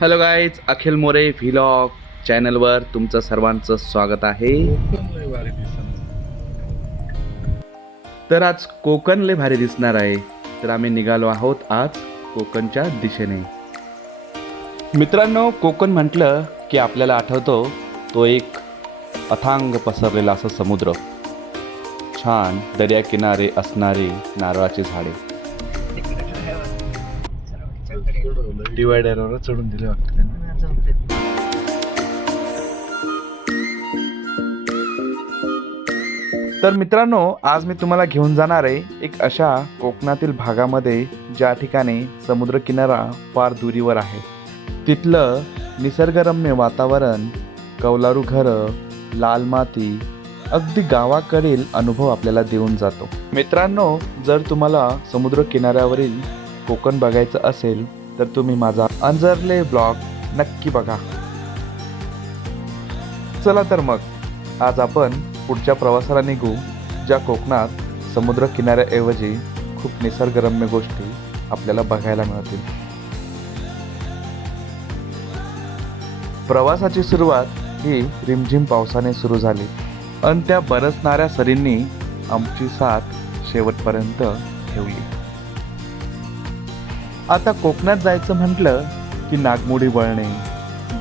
Hello guys Akhil More vlog चॅनलवर तुमचं सर्वांचं स्वागत आहे. तर आज कोकण लय भारी दिसणार आहे. तर आम्ही निघालो आहोत आज कोकणच्या दिशेने. मित्रांनो कोकण म्हटलं की आपल्याला आठवतो तो एक अथांग पसरलेला असं समुद्र. छान दर्याकिनारे असणारे नारळाची झाडे. डिवायडरवर चढून दिले वाटतं त्यांना. तर मित्रांनो आज मी तुम्हाला घेऊन जाणार आहे एक अशा कोकणातील भागामध्ये ज्या ठिकाणी समुद्रकिनारा फार दुरीवर आहे. तिथलं निसर्गरम्य वातावरण कौलारू घरं लाल माती अगदी गावाकडील अनुभव आपल्याला देऊन जातो. मित्रांनो जर तुम्हाला समुद्र किनाऱ्यावरील कोकण बघायचं असेल तर तुम्ही माझा अंजरले ब्लॉग नक्की बघा. चला तर मग आज आपण पुढच्या प्रवासाला निघू ज्या कोकणात समुद्र किनाऱ्याऐवजी खूप निसर्गरम्य गोष्टी आपल्याला बघायला मिळतील. प्रवासाची सुरुवात ही रिमझिम पावसाने सुरू झाली. अन त्या बरसणाऱ्या सरींनी आमची साथ शेवटपर्यंत ठेवली. आता कोकणात जायचं म्हटलं की नागमोडी वळणे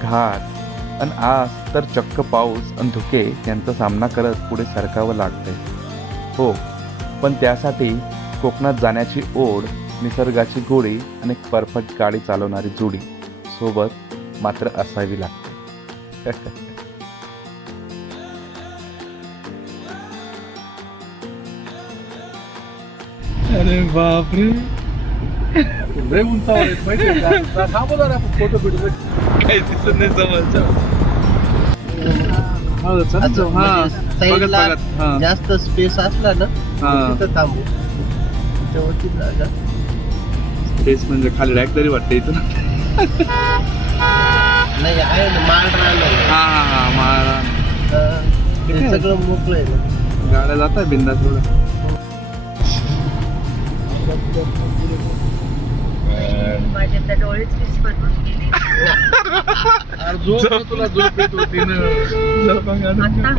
घाट आणि आज तर चक्क पाऊस आणि धुके यांचा सामना करत पुढे सरकावं लागते हो पण त्यासाठी कोकणात जाण्याची ओढ निसर्गाची गोडी आणि परफेक्ट गाडी चालवणारी जोडी सोबत मात्र असावी लागते. अरे बापरे. लय उंचावर आहेत का? थांबू जरा आपण फोटो बिटो काही दिसत नाही समजचं हा चल जाऊ. हा म्हणजे साईडला बघत बघत. हा. जास्त स्पेस असला ना हा. तिथं थांबू. तेव्हाची जागा. तेच म्हणजे खाली डायरेक्ट तरी वाटते इथून नाही आहे ना माल राहिलं हा हा हा महाराज ते आहे? सगळं मोकळं आहे ना. गाड्या जात आहे बिंदास थोडं माझे तर डोळेच विस्फटून गेले. अरे झोप ना तुला झोप. येत होती ना. आता?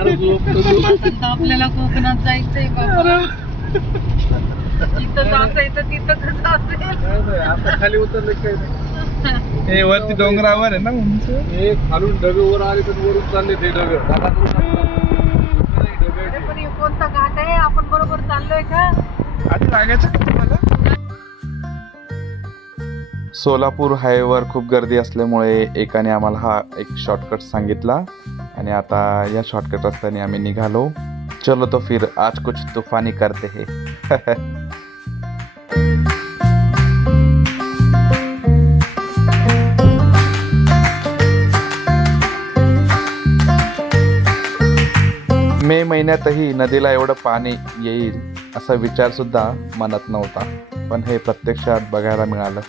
अरे झोप तर झोप. आता आपल्याला कोकणात जायचंय बाबा. इथं जायचं तर तिथं कसं असेल नाही, नाही, आता खाली उतरले काय नाही. हे वरती डोंगरावर आहे ना उंच? हे खालून डबे वर आले तर वरून चालले ते डबे. नाही, अरे पण हे कोणता घाट आहे? आपण बरोबर चाललोय का? आधी लागायचं का तुम्हाला? सोलापूर हायवेवर खूप गर्दी असल्यामुळे एकाने आम्हाला हा एक शॉर्टकट सांगितला आणि आता या शॉर्टकट रस्त्याने आम्ही निघालो. चलो तो फिर आज कुछ तुफानी करते हे. मे महिन्यातही नदीला एवढं पाणी येईल असा विचारसुद्धा मनात नव्हता. पण हे प्रत्यक्षात बघायला मिळालं.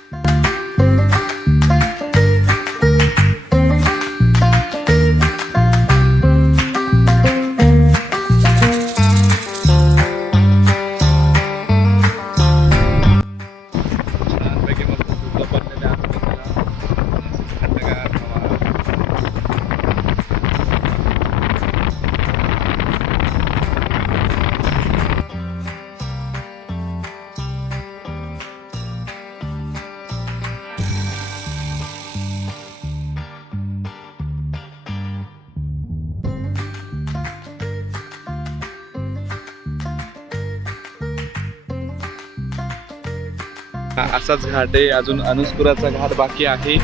असाच घाट आहे अजून अनुसपुराचा घाट बाकी आहे.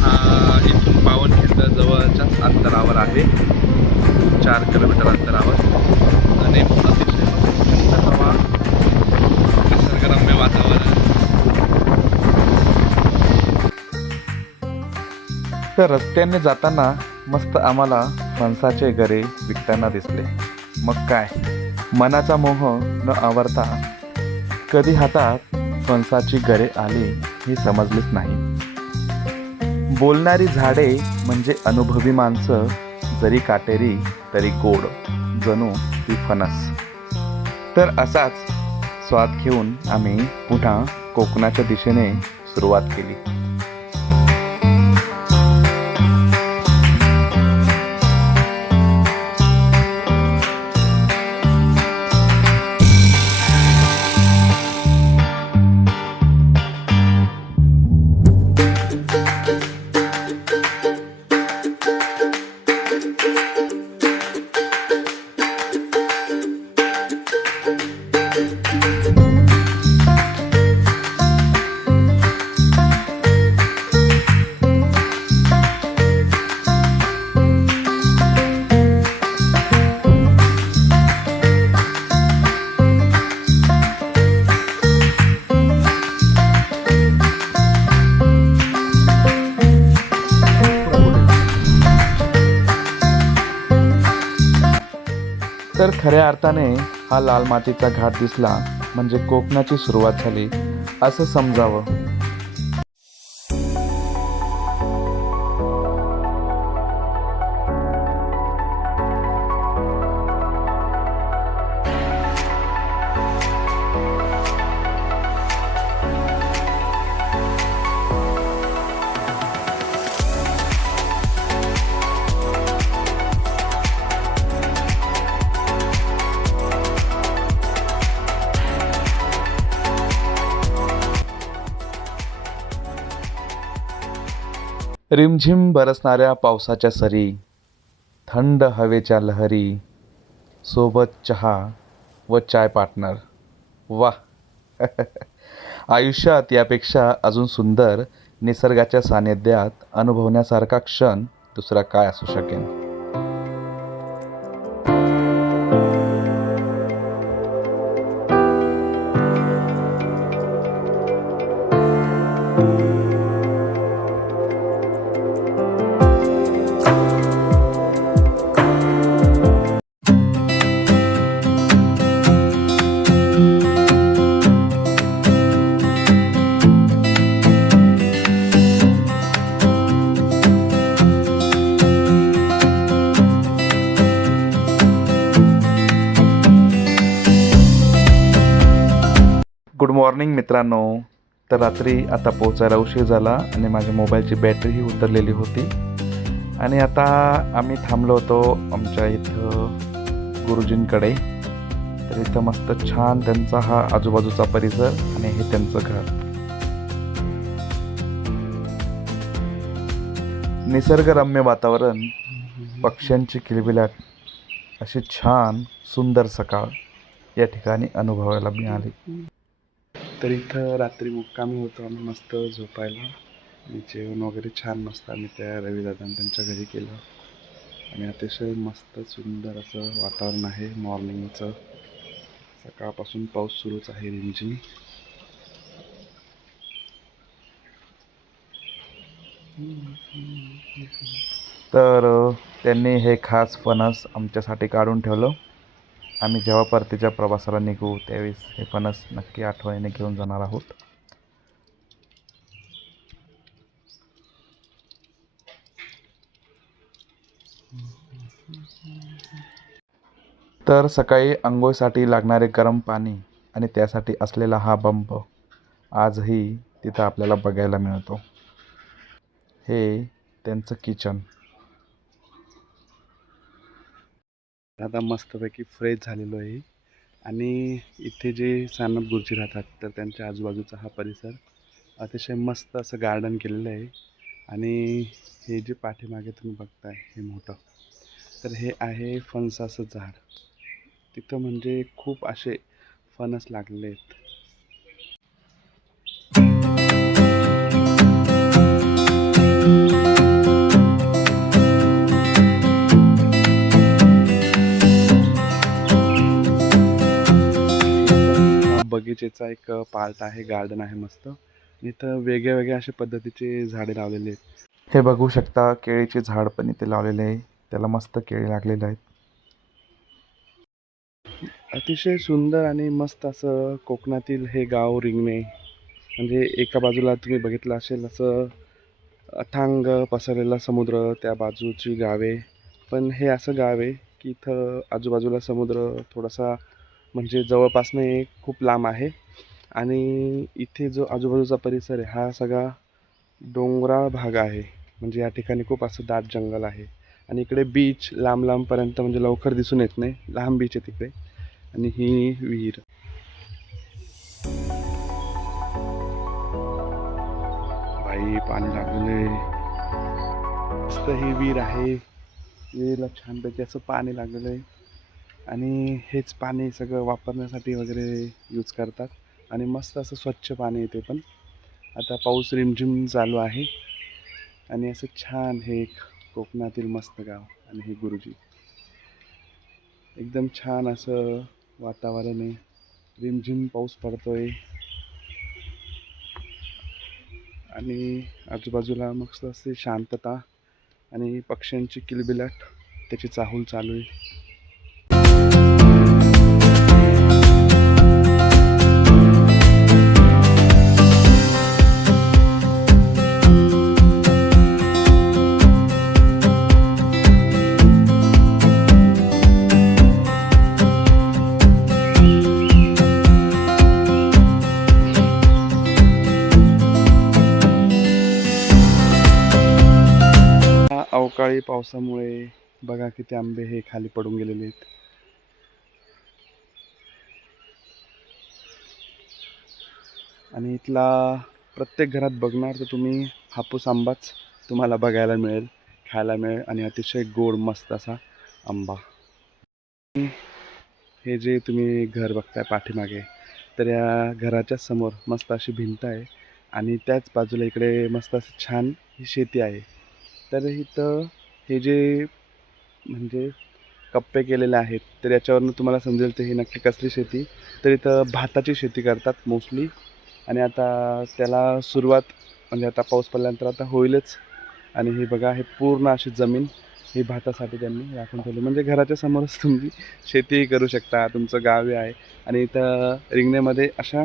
हा इथून पावनखिंड जवळच्याच अंतरावर आहे. चार किलोमीटर अंतरावर. आणि अतिशय थंड हवा निसर्गरम्य वातावरण. तर रस्त्याने जाताना मस्त आम्हाला फणसाचे गरे विकताना दिसले. मग काय? मनाचा मोह न आवरता कधी हातात फणसाची गरे आली हे समजलेच नाही. बोलणारी झाडे म्हणजे अनुभवी माणसं जरी काटेरी तरी गोड जणू ती फणस. तर असाच स्वाद घेऊन आम्ही पुन्हा कोकणाच्या दिशेने सुरुवात केली. खऱ्या अर्थाने हा लाल मातीचा घाट दिसला म्हणजे कोकणाची सुरुवात झाली. असं समजावं. रिमझिम बरसणाऱ्या पावसाच्या सरी थंड हवेच्या लहरी सोबत चहा व चाय पार्टनर. वा आयुष्यात यापेक्षा अजून सुंदर निसर्गाच्या सानिध्यात अनुभवण्यासारखा क्षण दुसरा काय असू शकेल गुड मॉर्निंग मित्रांनो. तर रात्री आता पोचायला उशीर झाला आणि माझ्या मोबाईलची बॅटरीही उतरलेली होती. आणि आता आम्ही थांबलो होतो आमच्या इथं गुरुजींकडे. तर इथं मस्त छान त्यांचा हा आजूबाजूचा परिसर आणि हे त्यांचं घर. निसर्गरम्य वातावरण पक्ष्यांची किलबिलाट अशी छान सुंदर सकाळ या ठिकाणी अनुभवायला मिळाली. तर इथं रात्री मुक्कामी होतो आम्ही मस्त झोपायला. जेवण वगैरे छान मस्त आम्ही त्या रविदादांनी त्यांच्या घरी केलं. आणि अतिशय मस्त सुंदर असं वातावरण आहे मॉर्निंगचं. सकाळपासून पाऊस सुरूच आहे रिमझिम. तर त्यांनी हे खास फणस आमच्यासाठी काढून ठेवलं. आम्ही जेव्हा परतीच्या प्रवासाला निघू त्यावेळेस हे फणस नक्की आठवणीने घेऊन जाणार आहोत. तर सकाळी आंघोळीसाठी लागणारे गरम पाणी आणि त्यासाठी असलेला हा बंब आजही तिथं आपल्याला बघायला मिळतो. हे त्यांचं किचन. आता मस्तपैकी फ्रेश झालेलो आहे. आणि इथे जे सानप गुरुजी राहतात तर त्यांच्या आजूबाजूचा हा परिसर अतिशय मस्त असं गार्डन केलेलं आहे. आणि हे जे पाठीमागे तुम्ही बघताय हे मोठं. तर हे आहे फणसाचं झाड. तिथं म्हणजे खूप असे फणस लागले आहेत बगीचेचा एक पार्ट आहे गार्डन आहे मस्त. इथं वेगळ्या वेगळ्या अशा पद्धतीचे झाडे लावलेले आहेत. हे बघू शकता केळीचे झाड पण इथे लावलेले आहे. त्याला मस्त केळी लागलेले आहेत. अतिशय सुंदर आणि मस्त असं कोकणातील हे गाव रिंगणे. म्हणजे एका बाजूला तुम्ही बघितलं असेल असं अथांग पसरलेला समुद्र त्या बाजूची गावे. पण हे असं गाव आहे की इथं आजूबाजूला समुद्र थोडासा म्हणजे जवळपास नाही खूप लांब आहे. आणि इथे जो आजूबाजूचा परिसर आहे हा सगळा डोंगराळ भाग आहे. म्हणजे या ठिकाणी खूप असं दाट जंगल आहे. आणि इकडे बीच लांब लांबपर्यंत म्हणजे लवकर दिसून येत नाही. लांब बीच आहे तिकडे. आणि ही विहीर. बाई पाणी लागलेलं आहे मस्त ही विहीर आहे. विहिरीला छानपैकी असं पाणी लागलेलं आहे आणि हेच पाणी सगळं वापरण्यासाठी वगैरे यूज करतात. आणि मस्त असं स्वच्छ पाणी येते पण. आता पाऊस रिमझिम चालू आहे. आणि असं छान हे एक कोकणातील मस्त गाव आणि हे गुरुजी. एकदम छान असं वातावरण आहे. रिमझिम पाऊस पडतोय. आणि आजूबाजूला मस्त असे शांतता आणि पक्ष्यांची किलबिलाट त्याची चाहूल चालू आहे. अवकाळी पावसामुळे बघा किती आंबे हे खाली पडून गेलेले आहेत. आणि इथला प्रत्येक घरात बघणार तर तुम्ही हापूस आंबाच तुम्हाला बघायला मिळेल खायला मिळेल आणि अतिशय गोड मस्त असा आंबा. हे जे तुम्ही घर बघताय पाठीमागे तर या घराच्या समोर मस्त अशी भिंत आहे आणि त्याच बाजूला इकडे मस्त असं छान ही शेती आहे. तर इथं हे जे म्हणजे कप्पे केलेले आहेत तर याच्यावरनं तुम्हाला समजेल ते ही नक्की कसली शेती. तर इथं भाताची शेती करतात मोस्टली. आणि आता त्याला सुरुवात म्हणजे आता पाऊस पडल्यानंतर आता होईलच. आणि हे बघा हे पूर्ण अशी जमीन ही भातासाठी त्यांनी राखून ठेवली. म्हणजे घराच्या समोरच तुम्ही शेतीही करू शकता तुमचं गाव आहे. आणि इथं रिंगण्यामध्ये अशा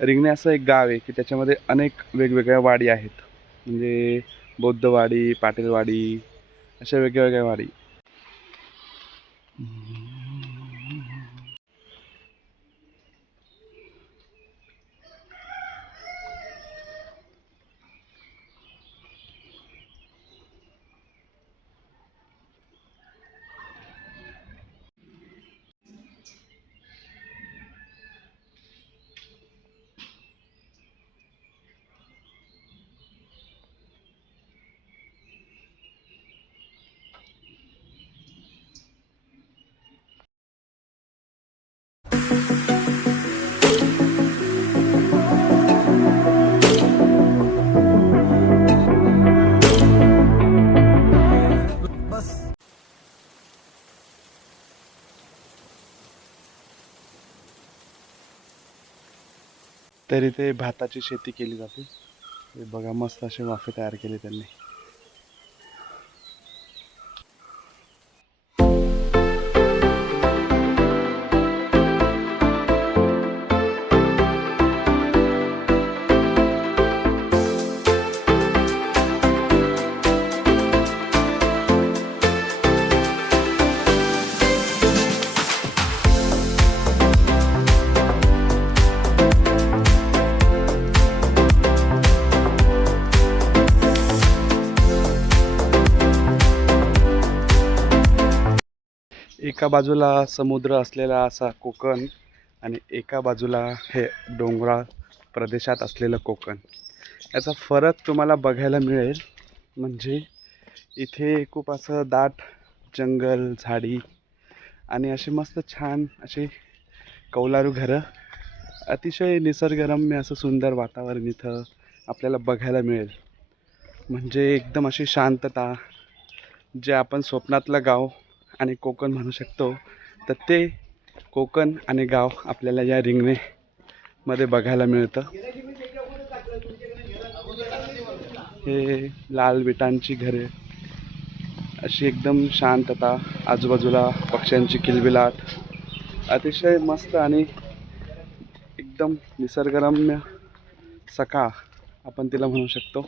रिंगणे असं एक गाव आहे की त्याच्यामध्ये अनेक वेगवेगळ्या वाडी आहेत. म्हणजे बौद्धवाडी पाटीलवाडी अशा वेगळ्या वेगळ्या वाडी. तर इथे भाताची शेती केली जाते. हे बघा मस्त असे वाफे तयार केले त्यांनी. एका बाजूला समुद्र असलेला असा कोकण आणि एका बाजूला हे डोंगराळ प्रदेशात असलेलं कोकण. याचा फरक तुम्हाला बघायला मिळेल. म्हणजे इथे खूप असं दाट जंगल झाडी आणि असे मस्त छान असे कौलारू घरं. अतिशय निसर्गरम्य असं सुंदर वातावरण इथं आपल्याला बघायला मिळेल. म्हणजे एकदम अशी शांतता जे आपण स्वप्नातलं गाव आणि कोकण म्हणू शकतो. तर ते कोकण आणि गाव आपल्याला या रिंगणेमध्ये बघायला मिळतं. हे लाल विटांची घरे अशी एकदम शांतता आजूबाजूला पक्ष्यांची किलबिलाट. अतिशय मस्त आणि एकदम निसर्गरम्य सकाळ आपण तिला म्हणू शकतो.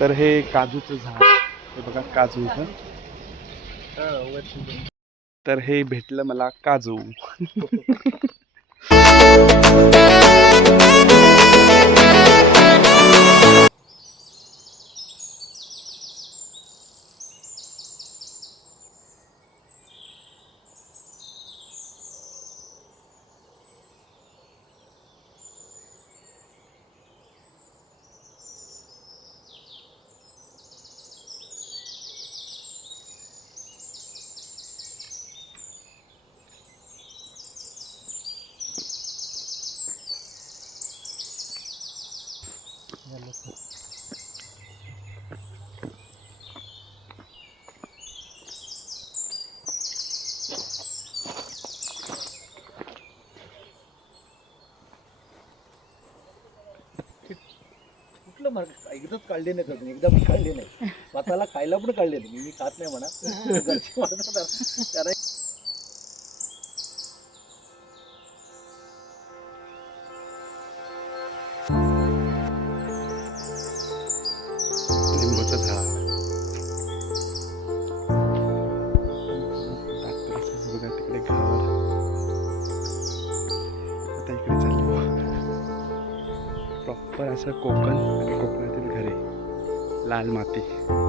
तर हे काजूचं झाड. हे बघा काजू इथं. तर हे भेटलं मला काजू. कुठलं मार्ग? एकदाच काढले नाही तर एकदा पण काढले नाही स्वतःला खायला पण काढले नाही मी खात नाही म्हणा. घरचे म्हणतात कारण घरे लाल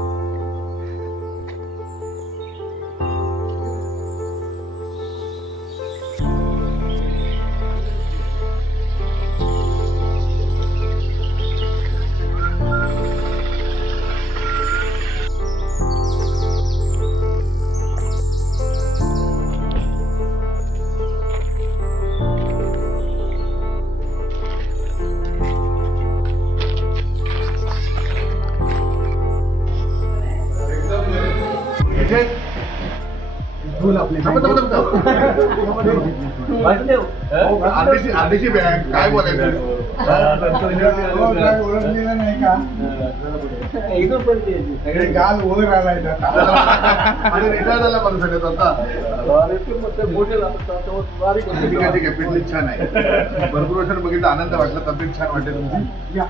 आधीची बँक काय बोलायचं? काल वर आलाय आणि रिटायर झाला मला सगळ्यात आता. मोठे लागतात तेव्हा बारीक होते. ठीक आहे ठीक आहे. फिटनेस छान आहे. भरपूर वर्षांनी बघितलं आनंद वाटला. तब्येत छान वाटते तुमची? या.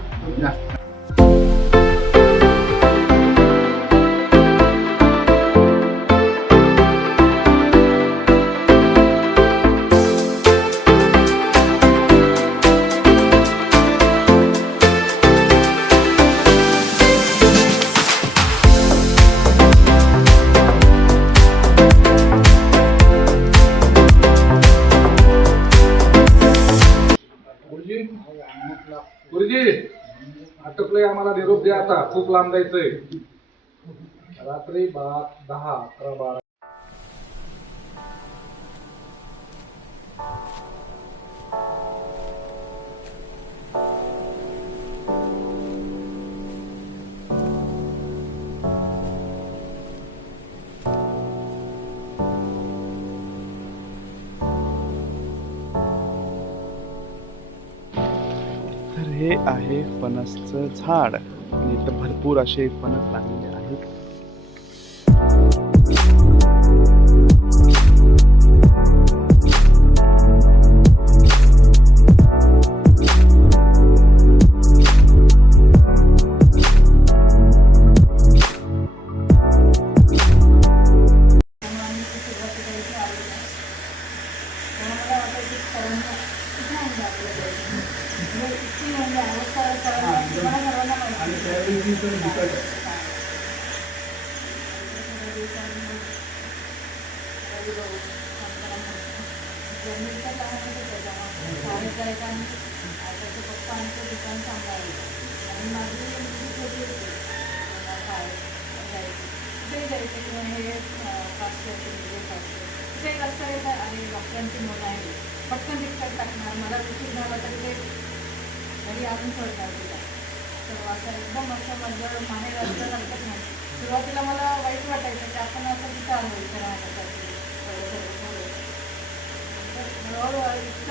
गुरुजी अटकलंय आम्हाला निरोप द्या आता. खूप लांब जायचंय. रात्री बा दहा अकरा बारा. तर हे आहे फणसचं झाड. आणि इथं भरपूर असे फणस लागलेले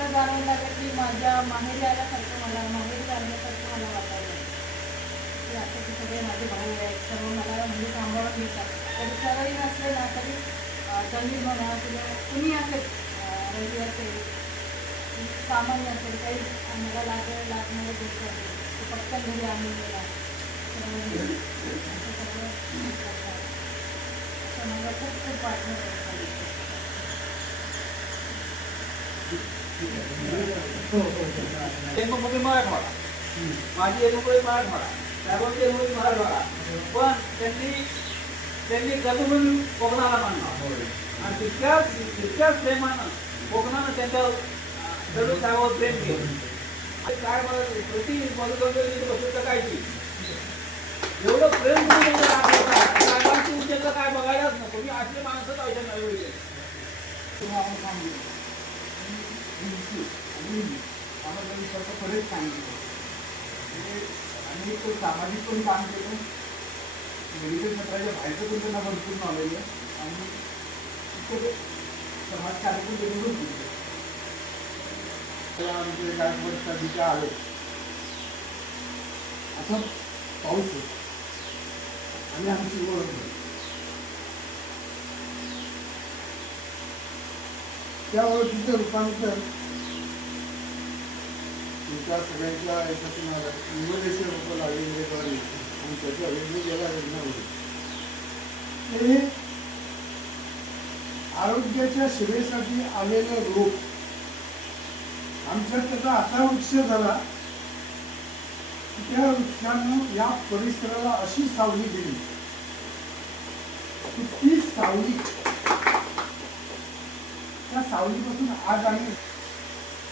हळूहळू इतकं लागलं की माझ्या माहेरी आल्यासारखं मला माहेरी आल्यासारखं मला वाटायला की आता ते सगळे माझे भाऊ आहेत सर्व मला म्हणजे सांभाळून घेतात. तरी सरळी नसले ना तरी अं, जमीन म्हणा किंवा कुणी असेल रवी असेल सामान्य असेल काही मला लागेल लागणारे गोष्ट असेल ते पटकन घरी आणून देणार. सर्व असं सर्व करतात. असं मला खूप खूप वाटलं. त्या दिवशी. जन्मभूमी मराठवाडा. माझी जन्मभूमी मराठवाडा साहेबांची जन्मभूमी मराठवाडा. पण त्यांनी त्यांनी जन्मभूमी कोकणाला मानला. आणि तितक्याच तितक्याच प्रेमानं कोकणानं त्यांच्या दररोज साहेबांवर प्रेम केलं. काय मला प्रति मधुकंदरी बसून काय एवढं प्रेम तुम्ही त्यांचं दाखवलं का? साहेबांची उद्याचं काय बघायलाच नको मी असले माणसं पाहिजे नवीन आम्हाला स्वतः बरेच सांगितलं म्हणजे आम्ही तो सामाजिक पण काम केलं मेडिकल क्षेत्राच्या बाहेरचं पण त्यांना भरपूर नॉलेज आहे आणि तिथे समाज कार्य पण त्यांनी भरपूर केलं. आमचे काही वर्ष अधिका आले असं पाऊस होतो आणि आमची ओळख त्या ओळखीचं रूपांतर तुमच्या सगळ्यांच्या याच्यातून आलं. निवडेशे लोक लागलेले द्वारे आणि त्याच्या वेगवेगळ्या योजना होती हे आरोग्याच्या सेवेसाठी आलेलं रोग आमच्यात त्याचा असा वृक्ष झाला की त्या वृक्षानं या परिसराला अशी सावली दिली की ती सावली त्या सावलीपासून आज आम्ही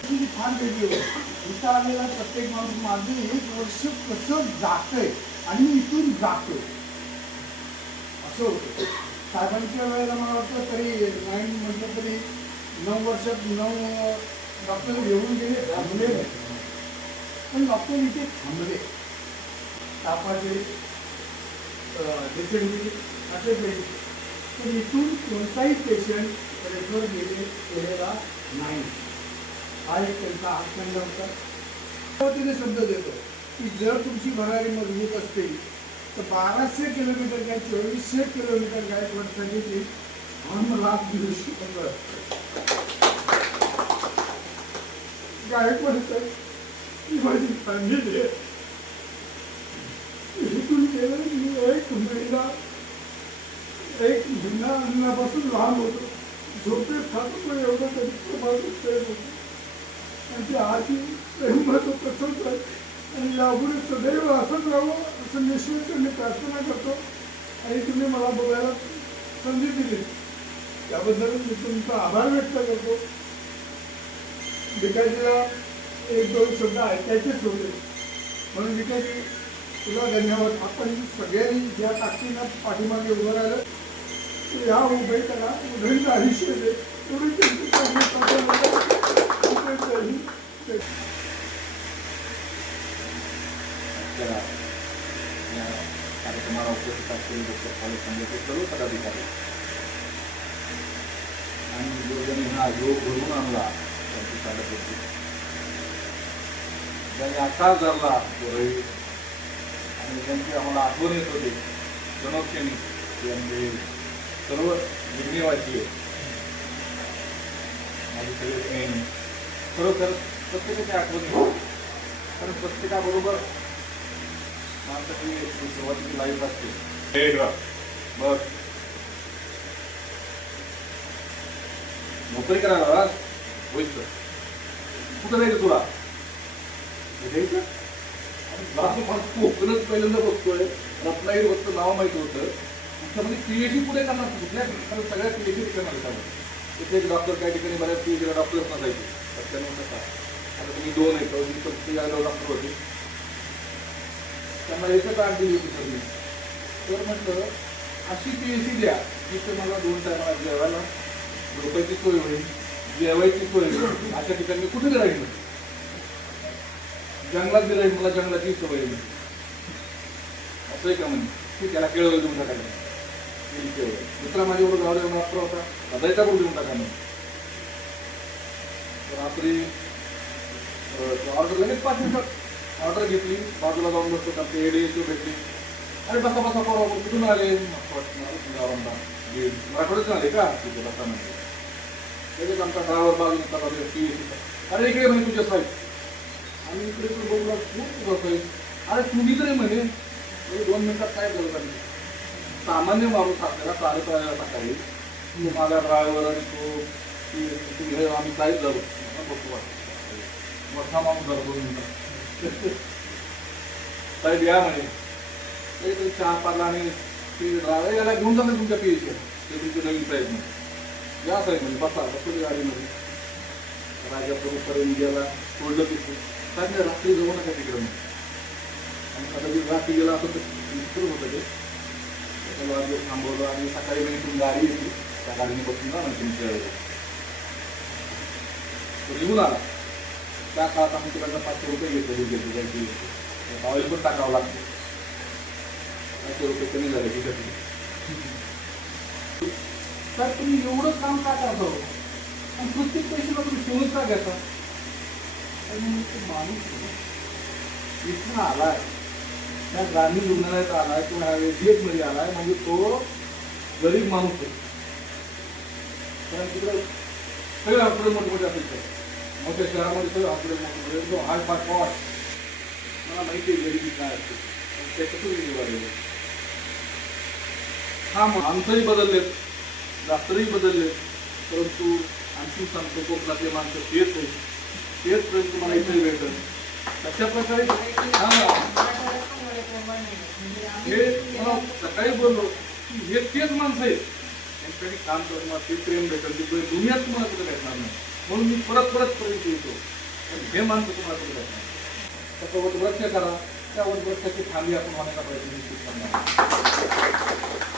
ती फार वेगळी होती इथं आलेला प्रत्येक माणूस माझं एक वर्ष कसं जातंय आणि मी इथून जातोय. असं होतं. साहेबांच्या वेळेला मला वाटतं तरी नाईन म्हटलं तरी नऊ वर्षात नऊ डॉक्टर येऊन गेले थांबले नाही. पण डॉक्टर इथे थांबले. तापाचे डिसेंट्री असे पेशंट तर इथून कोणताही पेशंट रेफर गेले केलेला नाही. हा एक त्यांचा आखंड होता पद्धतीने शब्द देतो की जर तुमची भरारी मजबूत असतील तर बाराशे किलोमीटर काय चोवीसशे किलोमीटर काय वर्षाची ती हम लाभ देऊ शकतो गायकवाड ही माझी फॅमिली इथून गेलं मी एक महिना एक महिना अन्नापासून लहान होतो. झोपे खातो एवढं तरी प्रमाण होतं त्याची आधी प्रेमाचं तसंच आहे. आणि यापुढे सदैव असंच राहावं असं निश्चित मी प्रार्थना करतो. आणि तुम्ही मला बघायला संधी दिली. त्याबद्दल मी तुमचा आभार व्यक्त करतो. विकाजीला एक दोन शब्द ऐकायचेच होते म्हणून विकाजी तुला धन्यवाद. आपण सगळ्यांनी ज्या ताकदीनं पाठीमागे उभं राहिलं या उभे करा उभेचं आयुष्य दे. एवढी त्यांची चांगली आपल्याला या कार्यक्रमाला उपस्थित असलेले कॉलेज संघाचे सर्व पदाधिकारी. आणि जो ज्यांनी हा योग घडवून आणला. त्यांची होती. ज्यांनी आकार धरला आणि ज्यांची आम्हाला आठवण येत होती जनोक्षणी ते सर्व निर्णयवासी आहेत सगळे फ्रेंड खरोखर प्रत्येकाची आठवण कारण प्रत्येकाबरोबर माणसाची सुरुवातीची लाईफ असते. बस. नोकरी करायला होईच कुठं जायचं तुला? कोकणच पहिल्यांदा बघतोय रत्नागिरी फक्त नाव माहिती होतं. त्याच्यामध्ये पीएचडी पुढे करणार कुठल्या? कारण सगळ्या पीएचडी करणार त्यामध्ये तिथे एक डॉक्टर काही ठिकाणी बऱ्याच पीएचडीला डॉक्टर नसायचे. सत्त्याण्णव टक्का आता तुम्ही दोन आहेत मी फक्त यादव डॉक्टर होते त्यांना एकच आठ दिली होती सगळी. तर म्हटलं अशी पी एस सी द्या जिथे मला दोन टायमाला जेवायला झोपायची सोय होईल जेवायची सोय होईल अशा ठिकाणी मी कुठे राहील जंगलात बी राहील मला जंगलाची सवय होईल. असं आहे का म्हणजे की त्याला केळवलं देऊन टाकायला दुसरा माझ्याबरोबर गावला मात्र होता हृदयचा बरोबर देऊन टाका रात्री ऑर्डर लगेच पाच मिनिटात ऑर्डर घेतली. बाजूला जाऊन बसतो का ते एडीएसओ भेटली. अरे बसा बसा परवा कुठून आले? गावांना मराठवाड्यातून आले का? तिथे बसा म्हणजे लगेच आमचा ड्रायव्हर बाजूला टी अरे इकडे म्हणे तुझ्या साहेब आणि इकडे तू बघूला खूप बसाय अरे तुम्ही तरी म्हणे. दोन मिनिटात काय झालं पाहिजे सामान्य माणूस आपल्याला चालत राहायला सकाळी माझा ड्रायव्हर आणि तो ती आम्ही काहीच झालो बघतो मोठा माणूस झाला दोन मिनटं साहेब या म्हणे ते चहा पाला आणि ती ड्रायव्हर याला घेऊन जा तुमच्या पी पीएच्या ते तुमचे नवीन साहेब म्हणे या साहेब म्हणजे बसा बसतो गाडीमध्ये राजापूरपर्यंत गेला सोडलं तिथे साहेब नाही रात्री जाऊ नका तिकडे मग आणि कदाचित रात्री गेला असं तर सुरू होतं ते त्याच्या थांबवलं आणि सकाळी मी इथून गाडी येते त्या गाडीने बसून जा ना तुमच्या तो निघून आला. त्या काळात आम्ही तिकडनं पाचशे रुपये घेतले घेतले जायची ऑइल पण टाकावं लागतं. पाचशे रुपये कमी झाले तिथे तर तुम्ही एवढं काम का करतो हो? आणि प्रत्येक पैशाला तुम्ही शिवून का घेता? आणि माणूस इथं आलाय. त्या ग्रामीण रुग्णालयात आलाय किंवा मध्ये आलाय म्हणजे तो गरीब माणूस आहे. कारण तिकडे सगळे हॉस्पिटल मोठे मोठे असायचे मोठ्या शहरामध्ये सगळं हॉस्पिटल मोठे मोठे. एकदम हाय फाय पॉट मला माहिती आहे गरिबी काय असते. त्याच्यातून निवारलेलं हा माणसंही बदललेत. डॉक्टरही बदललेत. परंतु आणखी सांगतो कोकणातले माणसं तेच आहे तेच पर्यंत तुम्हाला इथे भेटल. तशा प्रकारे हे सकाळी बोललो हे तेच माणसं आहेत. त्यांच्याकडे काम करणार ते प्रेम भेटेल ते प्रेम दुनियात तुम्हाला कुठे भेटणार नाही. म्हणून मी परत परत पर्यंत येतो पण हे माणसं तुम्हाला कुठे भेटणार नाही. त्याच्यावर वृक्ष करा. त्यावर व्रत्याची थांबी आपण होण्याचा प्रयत्न निश्चित करणार.